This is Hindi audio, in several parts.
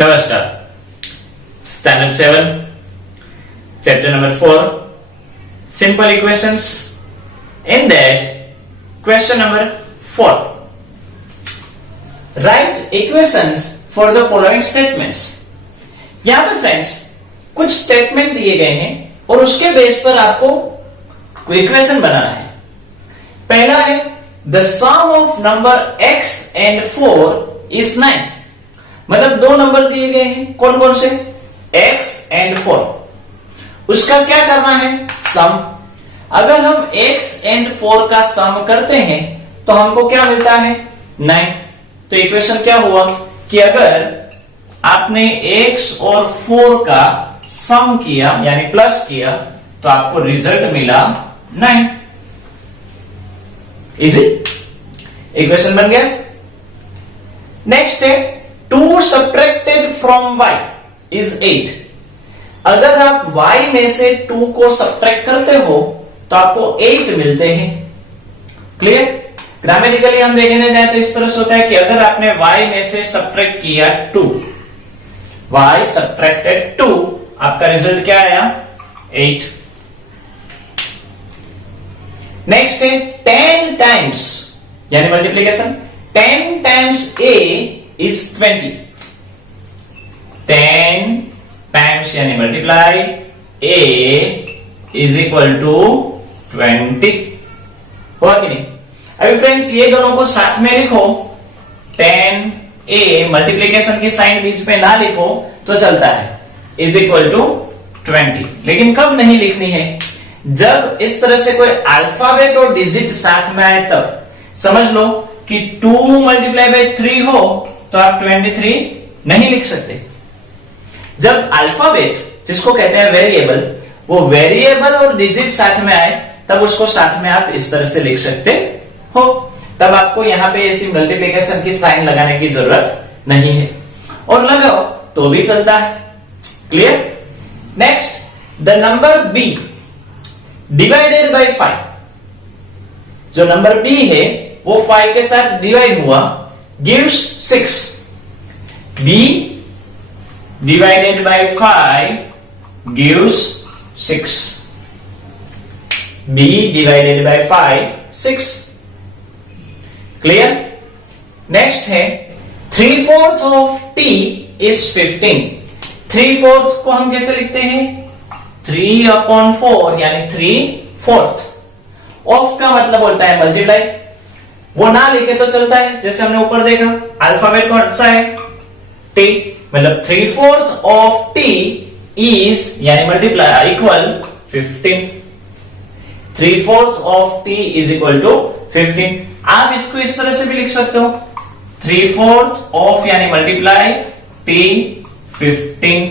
नमस्कार। Standard 7 chapter number 4 simple equations. In that question number 4 right equations for the following statements. यहां पर फ्रेंड्स कुछ स्टेटमेंट दिए गए हैं और उसके बेस पर आपको इक्वेशन बनाना है। पहला है the sum of number x and 4 is 9। मतलब दो नंबर दिए गए हैं, कौन कौन से, x एंड 4। उसका क्या करना है, सम। अगर हम x एंड 4 का सम करते हैं तो हमको क्या मिलता है, 9। तो इक्वेशन क्या हुआ कि अगर आपने x और 4 का सम किया यानी प्लस किया तो आपको रिजल्ट मिला 9। इजी इक्वेशन बन गया। नेक्स्ट है 2 subtracted from y is 8। अगर आप y में से 2 को सब्ट्रैक्ट करते हो तो आपको 8 मिलते हैं। क्लियर। ग्रामेटिकली हम देखने जाए तो इस तरह से होता है कि अगर आपने y में से सब्ट्रैक्ट किया 2, y सब्ट्रैक्टेड 2, आपका रिजल्ट क्या आया, 8। नेक्स्ट है 10 टाइम्स यानी multiplication. 10 times a is 20। 10 times यानी multiply a is equal to 20। हुआ कि नहीं। अभी फ्रेंड्स ये दोनों को साथ में लिखो। 10a मल्टीप्लीकेशन की साइन बीच में ना लिखो तो चलता है, is equal to 20। लेकिन कब नहीं लिखनी है, जब इस तरह से कोई अल्फाबेट और डिजिट साथ में आए तब। समझ लो कि 2 मल्टीप्लाई बाय 3 हो तो आप 23 नहीं लिख सकते। जब अल्फाबेट जिसको कहते हैं वेरिएबल, वो वेरिएबल और डिजिट साथ में आए तब उसको साथ में आप इस तरह से लिख सकते हो। तब आपको यहां पे ऐसी मल्टीप्लिकेशन की साइन लगाने की जरूरत नहीं है, और लगाओ तो भी चलता है। Clear. Next the number b divided by 5। जो नंबर b है वो 5 के साथ डिवाइड हुआ, gives 6। b divided by 5 gives 6। b divided by 5 6। Clear. Next है 3/4 of t is 15। 3/4 को हम कैसे लिखते हैं, 3/4 यानी 3/4। ऑफ का मतलब होता है मल्टीप्लाई। वो ना लिखे तो चलता है, जैसे हमने ऊपर देखा अल्फाबेट कौन सा है, t। मतलब 3/4 of t is यानी multiply equal 15। 3/4 of t is equal to 15। आप इसको इस तरह से भी लिख सकते हो, 3/4 of यानी मल्टीप्लाई t 15।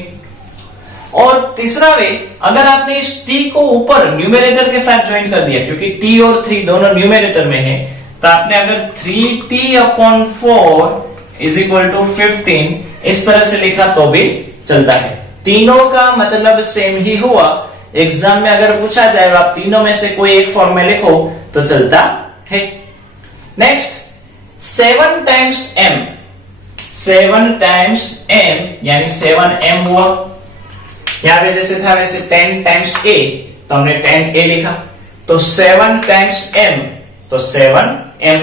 और तीसरा वे, अगर आपने इस t को ऊपर न्यूमेरेटर के साथ ज्वाइन कर दिया, क्योंकि t और 3 दोनों न्यूमेरेटर में है, तो आपने अगर 3t/4 इज इक्वल टू 15 इस तरह से लिखा तो भी चलता है। तीनों का मतलब सेम ही हुआ। एग्जाम में अगर पूछा जाए आप तीनों में से कोई एक फॉर्म में लिखो तो चलता है। Next 7 times m। 7 times m यानी 7m हुआ। यहां पे जैसे था वैसे 10 टाइम्स a तो हमने 10a लिखा, तो 7 टाइम्स m तो 7m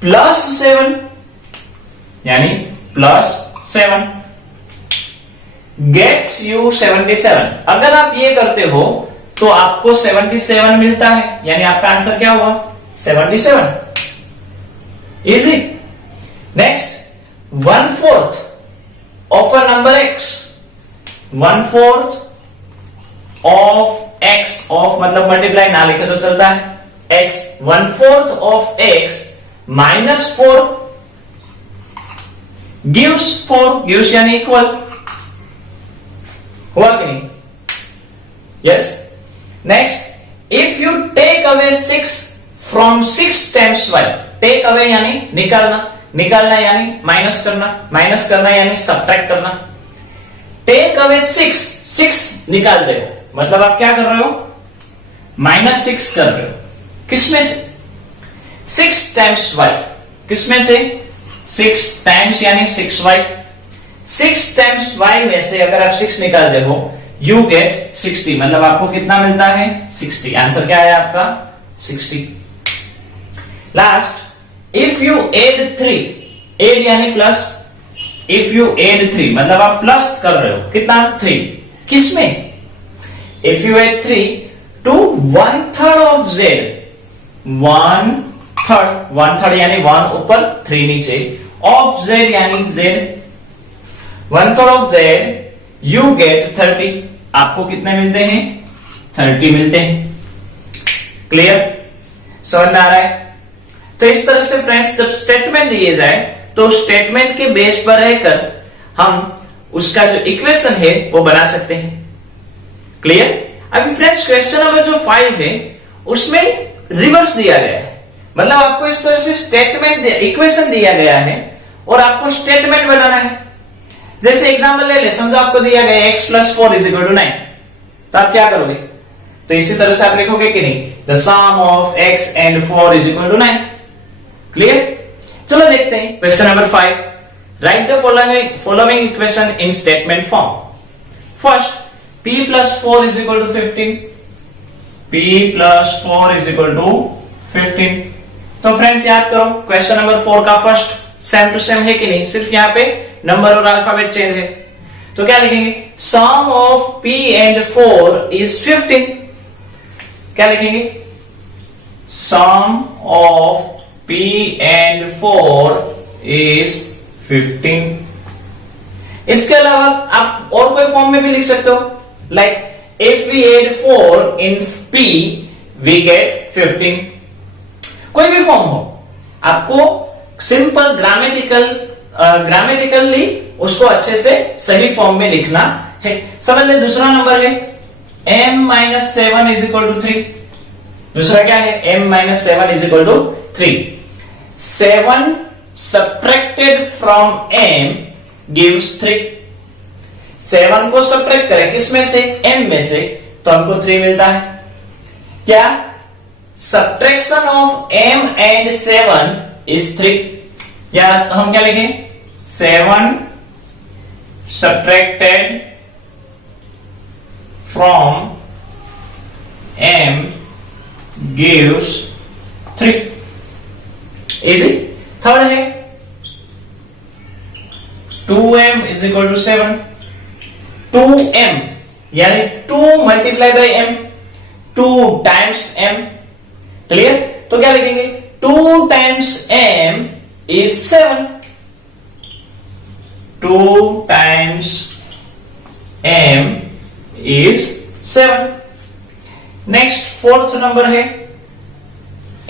प्लस 7 यानी प्लस 7 गेट्स यू 77। अगर आप ये करते हो तो आपको 77 मिलता है, यानी आपका आंसर क्या हुआ, 77। Easy. Next 1/4 of a number x। 1/4 of x, of मतलब मल्टीप्लाई ना लिखे तो चलता है, x 1/4 of x minus 4 gives 4। gives यानी इक्वल। हुआ कि नहीं। Yes. Next if you take away 6 from 6 times y। Take away यानी निकालना, निकालना यानी माइनस करना, माइनस करना यानी सब्ट्रैक्ट करना। टेक अवे 6 निकाल दे, मतलब आप क्या कर रहे हो, -6 कर रहे हो। किसमें से, 6 टाइम्स y। किसमें से, 6 टाइम्स यानी 6y। 6 टाइम्स y में से अगर आप 6 निकालते हो यू गेट 60, मतलब आपको कितना मिलता है 60। आंसर क्या है आपका 60। Last, if you add 3, add यानी प्लस, इफ यू एड 3 मतलब आप प्लस कर रहे हो कितना 3, किसमें, if you add 3 to 1/3 of z, 1/3 यानी 1 ऊपर 3 नीचे, ऑफ z यानी z, 1/3 of z, you get 30, आपको कितने मिलते हैं 30 मिलते हैं। क्लियर, समझ में आ रहा है। तो इस तरह से फ्रेंड्स जब स्टेटमेंट दिए जाए तो स्टेटमेंट के बेस पर रहकर हम उसका जो इक्वेशन है वो बना सकते हैं। क्लियर। अभी फ्रेंड्स क्वेश्चन नंबर जो 5 है उसमें रिवर्स दिया गया है, मतलब आपको इस तरह से स्टेटमेंट इक्वेशन दिया गया है और आपको स्टेटमेंट बनाना है। जैसे एग्जांपल ले ले, समझो आपको दिया गया x + 4 = 9, तो आप क्या करोगे, तो इसी तरह से आप लिखोगे कि नहीं, the sum of x and 4 = 9। Clear. चलो देखते हैं question number 5। Write the following equation in statement form. First, p + 4 = 15, p + 4 = 15। तो फ्रेंड्स याद करो क्वेश्चन नंबर 4 का फर्स्ट सेम टू सेम है कि नहीं, सिर्फ यहाँ पे नंबर और अल्फाबेट चेंज है। तो क्या लिखेंगे, सम ऑफ p and 4 is 15। क्या लिखेंगे, सम ऑफ p and 4 is 15। इसके अलावा आप और कोई फॉर्म में भी लिख सकते हो, like if we add 4 in p we get 15। कोई भी फॉर्म हो, आपको सिंपल ग्रामेटिकली उसको अच्छे से सही फॉर्म में लिखना है। समझ ले, दूसरा नंबर है m - 7 = 3। दूसरा क्या है, m - 7 = 3। 7 subtracted from m gives 3। 7 को सब्ट्रैक्ट करें किसमें से, m में से, तो हमको 3 मिलता है। क्या, subtraction of m and 7 is 3। या तो हम क्या लिखें, 7 subtracted from m gives 3। Easy. Third है 2m = 7। 2m यानी 2 × m, 2 times m। क्लियर। तो क्या लिखेंगे, 2 times m is 7। 2 times m is 7। Next fourth number है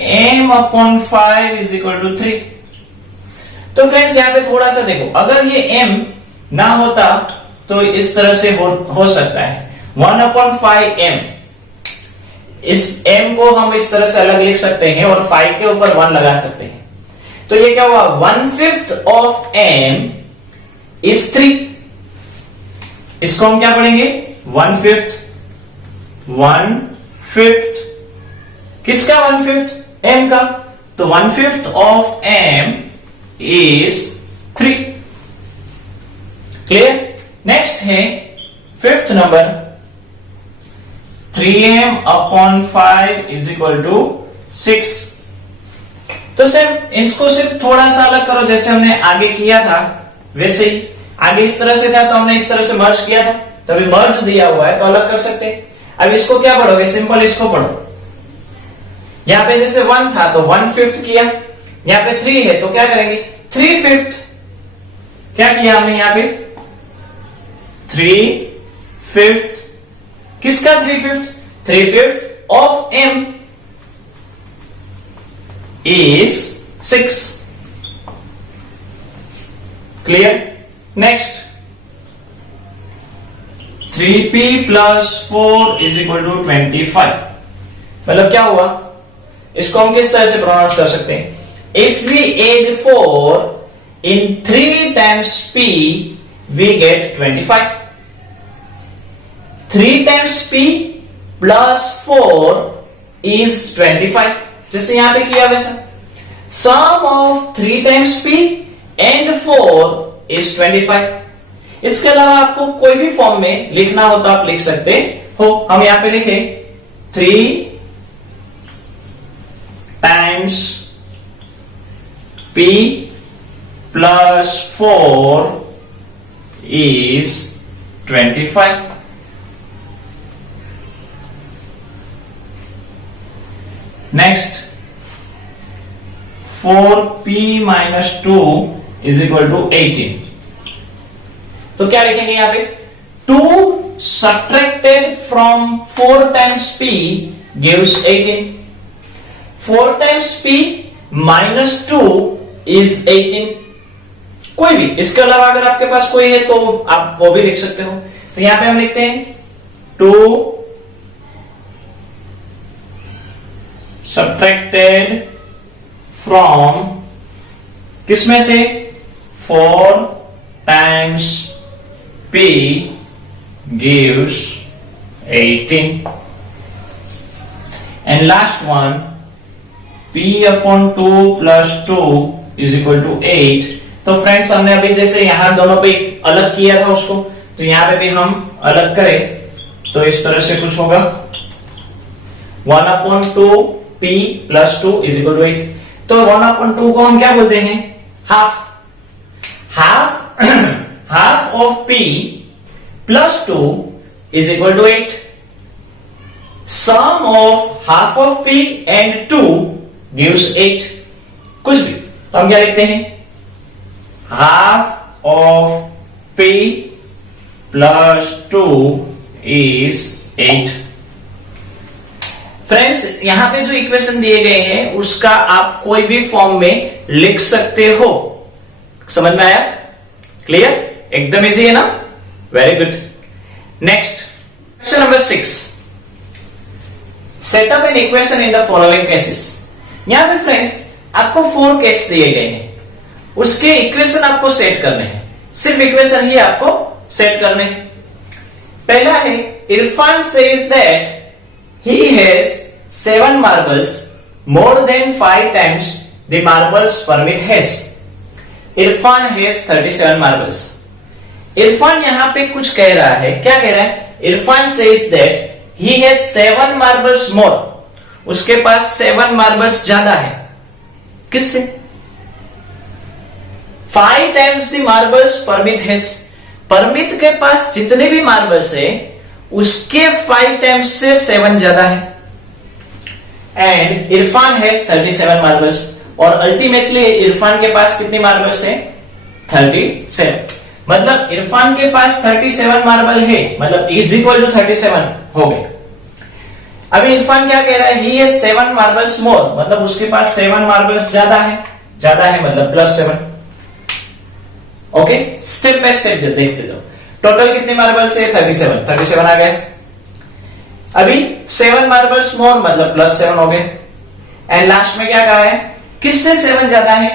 m/5 = 3। तो फ्रेंड्स यहां पे थोड़ा सा देखो, अगर ये m ना होता तो इस तरह से हो सकता है 1/5 m। इस m को हम इस तरह से अलग लिख सकते हैं और 5 के ऊपर 1 लगा सकते हैं। तो ये क्या हुआ, 1/5 of m is 3। इसको हम क्या पढ़ेंगे, 1/5 किसका, 1/5 m का, तो 1/5 of m is 3। Clear. Next है फिफ्थ नंबर 3m/5 = 6। तो सेम इसको सिर्फ थोड़ा सा अलग करो, जैसे हमने आगे किया था वैसे ही। आगे इस तरह से था तो हमने इस तरह से मर्ज किया था, तो अभी मर्ज दिया हुआ है तो अलग कर सकते हैं। अब इसको क्या पढ़ोगे, सिंपल इसको पढ़ो। यहां पे जैसे 1 था तो 1/5 किया, यहां पे 3 है तो क्या करेंगे, 3/5। क्या किया हमने यहां पे, 3/5 किसका, 3/5 of m is 6। Clear. Next 3p + 4 = 25। मतलब क्या हुआ, इसको हम किस तरह से प्रोनाउंस कर सकते हैं, if we add 4 in 3 times p we get 25। 3 times p plus 4 is 25, जैसे यहां पे किया वैसा। sum of 3 times p and 4 is 25। इसके अलावा आपको कोई भी फॉर्म में लिखना हो तो आप लिख सकते हो। हम यहां पे लिखे 3 times p plus 4 is 25. Next, 4p minus 2 is equal to 18. तो क्या लिखेंगे यहां पे? 2 subtracted from 4 times p gives 18. 4 times p minus 2 is 18. कोई भी, इसके अलावा अगर आपके पास कोई है तो आप वो भी लिख सकते हो। तो यहां पे हम लिखते हैं 2 subtracted from किसमें से? 4 times p gives 18. And last one, p upon 2 plus 2 is equal to 8. तो फ्रेंड्स हमने अभी जैसे यहां दोनों पे अलग किया था उसको, तो यहां पे भी हम अलग करें तो इस तरह से कुछ होगा 1 upon 2 p plus 2 is equal to 8. तो 1 upon 2 को हम क्या बोलते हैं? Half half of p plus 2 is equal to 8. Sum of half of p and 2 gives 8. कुछ भी, तो हम क्या लिखते हैं? Half of p plus 2 is 8. Friends यहां पे जो इक्वेशन दिए गए हैं उसका आप कोई भी फॉर्म में लिख सकते हो। समझ में आया? क्लियर? एकदम इजी है ना? Very good. Next question number 6, set up an equation in the following cases. यहां पे फ्रेंड्स आपको 4 केस दिए गए हैं, उसके इक्वेशन आपको सेट करने हैं। सिर्फ इक्वेशन ही आपको सेट करने हैं। पहला है, Irfan says that he has 7 marbles more than 5 times the marbles Parmit has. Irfan has 37 marbles. Irfan यहां पे कुछ कह रहा है, क्या कह रहा है? Irfan says that he has 7 marbles more. उसके पास 7 marbles ज्यादा है। किससे? 5 times the marbles Parmit has. परमित के पास जितने भी मार्बल्स है उसके 5 टाइम्स से 7 ज्यादा है। एंड इरफान हैज 37 मार्बल्स, और अल्टीमेटली इरफान के पास कितनी मार्बल्स है? 37। मतलब इरफान के पास 37 मार्बल है, मतलब इज इक्वल टू 37 हो गए। अभी इरफान क्या कह रहा है? ही हैज 7 मार्बल्स मोर, मतलब उसके पास 7 मार्बल्स ज्यादा है मतलब plus 7। Okay, step by step देखते जाओ। टोटल कितने मार्बल्स है? 37 आ गए। अभी 7 मार्बल्स मोर मतलब प्लस 7 हो गए। एंड लास्ट में क्या कहा है? किससे 7 ज्यादा है?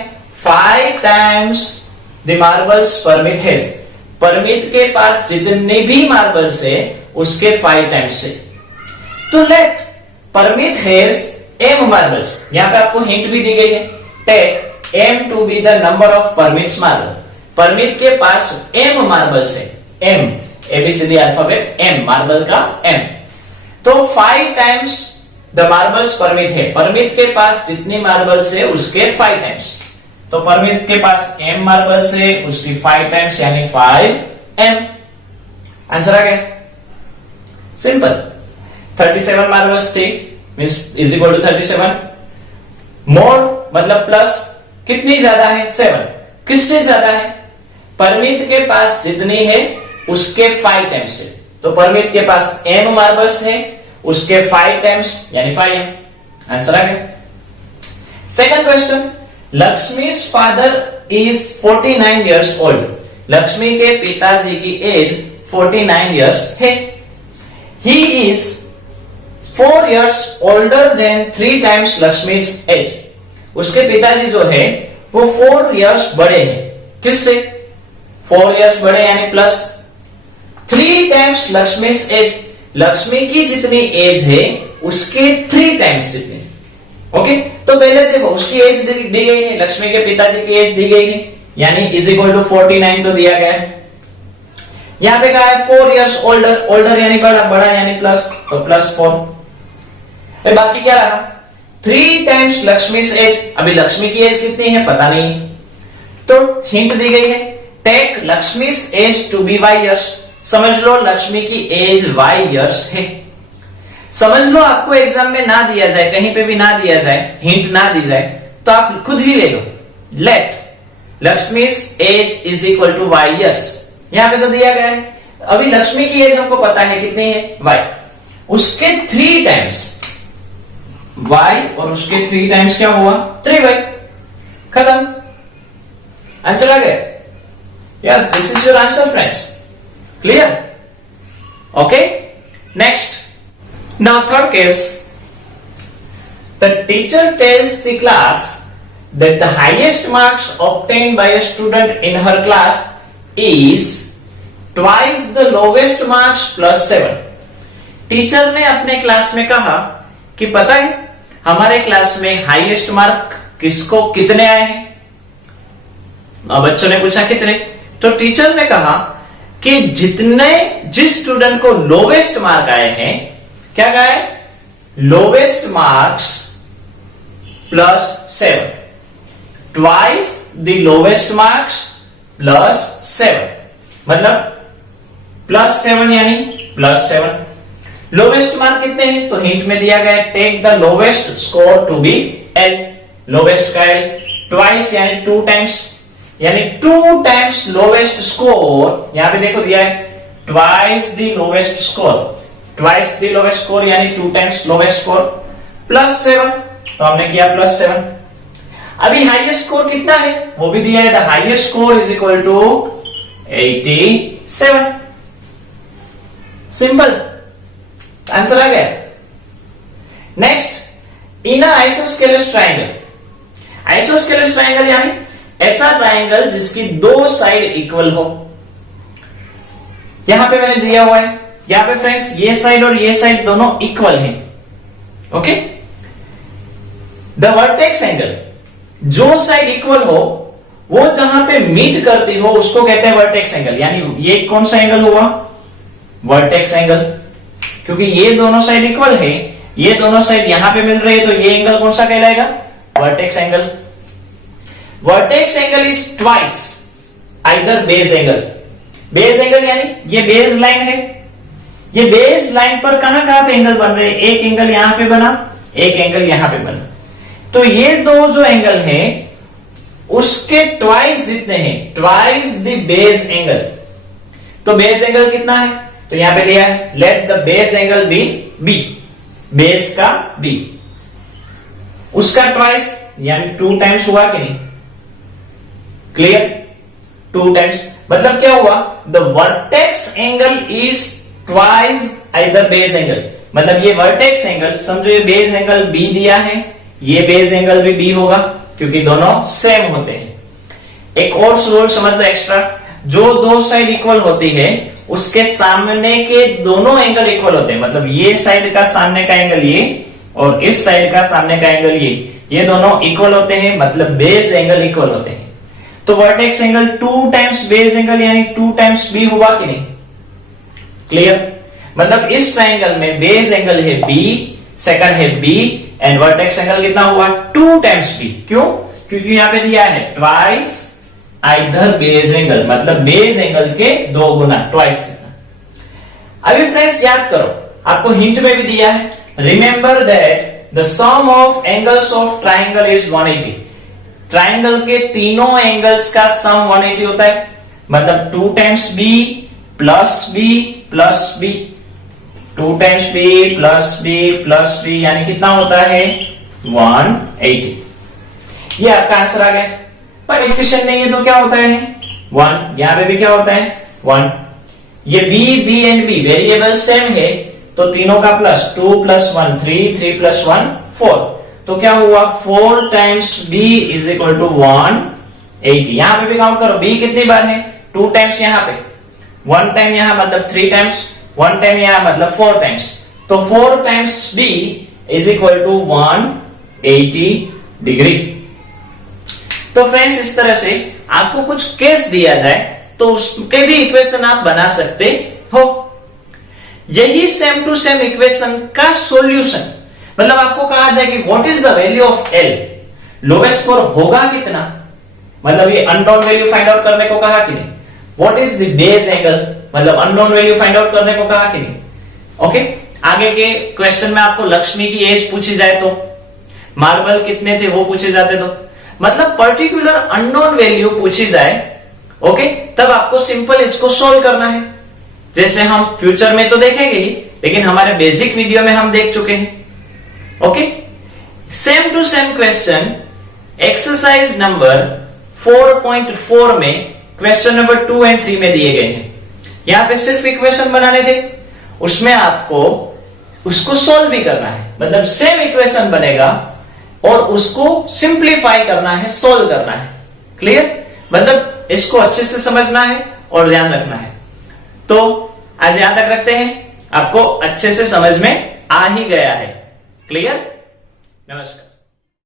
5 times the marbles Parmit has. Parmit के पास जितने भी मार्बल्स है उसके 5 टाइम्स से। तो let Parmit has m marbles. यहां पे आपको हिंट भी दी गई है, take m to be the number of Parmit's marble. Parmit के पास m मार्बल्स है, m ABCD alphabet m, marble का m। तो 5 टाइम्स द मार्बल्स परमित है। परमित के पास जितनी मार्बल्स है उसके 5 टाइम्स। तो परमित के पास m मार्बल्स है, उसकी 5 टाइम्स यानी 5m। आंसर आ गया, सिंपल। 37 मार्बल्स थे मींस इज इक्वल टू 37। मोर मतलब प्लस, कितनी ज्यादा है? 7। किससे ज्यादा है? परमित के पास जितनी है उसके 5 टाइम्स से। तो परमित के पास m मार्बल्स है, उसके 5 टाइम्स यानी 5m। आंसर आ गया। Second question, Lakshmi's father is 49 years old. Lakshmi के पिताजी की एज 49 years है। He is 4 years older than 3 times Lakshmi's age. उसके पिताजी जो है वो 4 years बड़े हैं। किससे? 4 years बड़े यानी प्लस 3 टाइम्स लक्ष्मी's एज। लक्ष्मी की जितनी एज है उसके 3 टाइम्स जितनी। ओके, तो पहले देखो उसकी एज दी गई है, लक्ष्मी के पिताजी की एज दी गई है, यानी इज इक्वल टू 49 तो दिया गया है। यहां पे कहा है 4 इयर्स ओल्डर, ओल्डर यानी बड़ा, बड़ा यानी प्लस, तो +4। बाकी क्या रहा 3 टाइम्स लक्ष्मी's एज। अभी लक्ष्मी की एज कितनी है पता नहीं, तो हिंट दी गई है take Lakshmi's age to be y years. समझ लो लक्ष्मी की एज y इयर्स है। समझ लो आपको एग्जाम में ना दिया जाए, कहीं पे भी ना दिया जाए, हिंट ना दी जाए, तो आप खुद ही ले लो, let Lakshmi's age is equal to y years. यहां पे तो दिया गया है, अभी लक्ष्मी की एज हमको पता है कितनी है y, उसके 3 टाइम्स y और उसके 3 टाइम्स क्या हुआ 3y, खत्म, आंसर आ गया। Yes, this is your answer friends, clear? Okay, next, now third case, the teacher tells the class that the highest marks obtained by a student in her class is twice the lowest marks plus 7। Teacher ने अपने क्लास में कहा कि पता है हमारे क्लास में हाईएस्ट मार्क किसको कितने आए हैं। बच्चों ने पूछा कितने, तो टीचर ने कहा कि जिस स्टूडेंट को लोवेस्ट मार्क आए हैं, क्या कहा है, lowest marks plus 7, twice the lowest marks plus 7, मतलब +7 यानी +7। लोवेस्ट मार्क कितने हैं, तो हिंट में दिया गया take the lowest score to be L, lowest का L, ट्वाइस यानी 2 टाइम्स, यानी 2 टाइम्स लोवेस्ट स्कोर। यहां पे देखो दिया है twice the lowest score, twice the lowest score यानी 2 टाइम्स लोवेस्ट स्कोर +7, तो हमने किया +7। अभी हाईएस्ट स्कोर कितना है वो भी दिया है, the highest score is equal to 87। Simple, answer आ गया। Next, in isosceles triangle, isosceles triangle यानी ऐसा ट्राइंगल जिसकी 2 साइड इक्वल हो। यहां पे मैंने दिया हुआ है, यहां पे फ्रेंड्स ये साइड और ये साइड दोनों इक्वल हैं, ओके। द वर्टेक्स एंगल, जो साइड इक्वल हो वो जहां पे मीट करती हो उसको कहते हैं वर्टेक्स एंगल। यानी ये कौन सा एंगल हुआ, वर्टेक्स एंगल, क्योंकि ये दोनों साइड इक्वल है, ये दोनों साइड यहां पे मिल रही है, तो ये एंगल कौन सा कहलाएगा, vertex angle. Vertex angle is twice either base angle. Base angle यानी ये बेस लाइन है, ये बेस लाइन पर कहां कहां पे एंगल बन रहे हैं, एक एंगल यहां पे बना, एक एंगल यहां पे बना, तो ये दो जो एंगल हैं उसके ट्वाइस जितने हैं, ट्वाइस द बेस एंगल। तो बेस एंगल कितना है, तो यहां पे लिया है let the base angle be B, base का बी, उसका ट्वाइस यानी 2 टाइम्स हुआ कि नहीं, क्लियर, 2 टाइम्स, मतलब क्या हुआ, the vertex angle is twice either base angle. मतलब ये वर्टेक्स एंगल, समझो ये बेस एंगल बी दिया है, ये बेस एंगल भी बी होगा क्योंकि दोनों सेम होते हैं। एक और रूल समझ लो एक्स्ट्रा, जो 2 साइड इक्वल होती है उसके सामने के दोनों एंगल इक्वल होते हैं। मतलब ये साइड का सामने का एंगल ये और इस साइड का सामने का एंगल ये दोनों इक्वल होते हैं, मतलब बेस एंगल इक्वल होते हैं। तो vertex angle 2 times base angle यानी 2 टाइम्स बी हुआ कि नहीं, क्लियर। मतलब इस ट्राइंगल में बेस एंगल है बी, सेकंड है बी, एंड वर्टेक्स एंगल कितना हुआ 2 टाइम्स बी। क्यों, क्योंकि यहां पे दिया है ट्वाइस आइदर बेस एंगल, मतलब बेस एंगल के 2 गुना, ट्वाइस जितना। अभी फ्रेंड्स याद करो, आपको हिंट में भी दिया है, remember that the sum of angles of triangle is 180। Triangle के तीनों एंगल्स का सम 180 होता है, मतलब 2 times B plus B plus B, 2 times B plus B यानी कितना होता है 180। ये आपका आंसर आ गया। पर इक्वेशन नहीं है तो क्या होता है 1, यहां पे भी क्या होता है 1। ये B and B variable same है, तो तीनों का प्लस, 2 + 1 3, 3 + 1 4, तो क्या हुआ 4 times B is equal to 180। यहां पे भी काउंट करो, बी कितनी बार है 2 टाइम्स, यहां पे 1 टाइम, यहां मतलब 3 टाइम्स, 1 टाइम यहां मतलब 4 टाइम्स, तो 4 times B is equal to 180 degree. तो फ्रेंड्स इस तरह से आपको कुछ केस दिया जाए तो उसके भी इक्वेशन आप बना सकते हो। यही सेम टू सेम इक्वेशन का सॉल्यूशन, मतलब आपको कहा जाए कि what is the value of L, lowest score होगा कितना, मतलब ये अननोन वैल्यू फाइंड आउट करने को कहा कि नहीं। What is the base angle, मतलब अननोन वैल्यू फाइंड आउट करने को कहा कि नहीं। ओके, आगे के क्वेश्चन में आपको लक्ष्मी की एज पूछी जाए तो, मार्बल कितने थे वो पूछे जाते तो, मतलब पर्टिकुलर अननोन वैल्यू पूछी जाए, ओके, तब आपको सिंपल इसको सोल्व करना है। जैसे हम फ्यूचर में तो देखेंगे ही, लेकिन हमारे बेसिक वीडियो में हम देख चुके हैं। Okay, same to same question exercise number 4.4 में क्वेश्चन नंबर 2 और 3 में दिए गए हैं। यहां पे सिर्फ इक्वेशन बनाने थे, उसमें आपको उसको सोल्व भी करना है, मतलब सेम इक्वेशन बनेगा और उसको सिंप्लीफाई करना है, सोल्व करना है। क्लियर, मतलब इसको अच्छे से समझना है और ध्यान रखना है। तो आज यहां तक रखते हैं, आपको अच्छे से समझ में आ ही गया है। क्लियर, नमस्कार।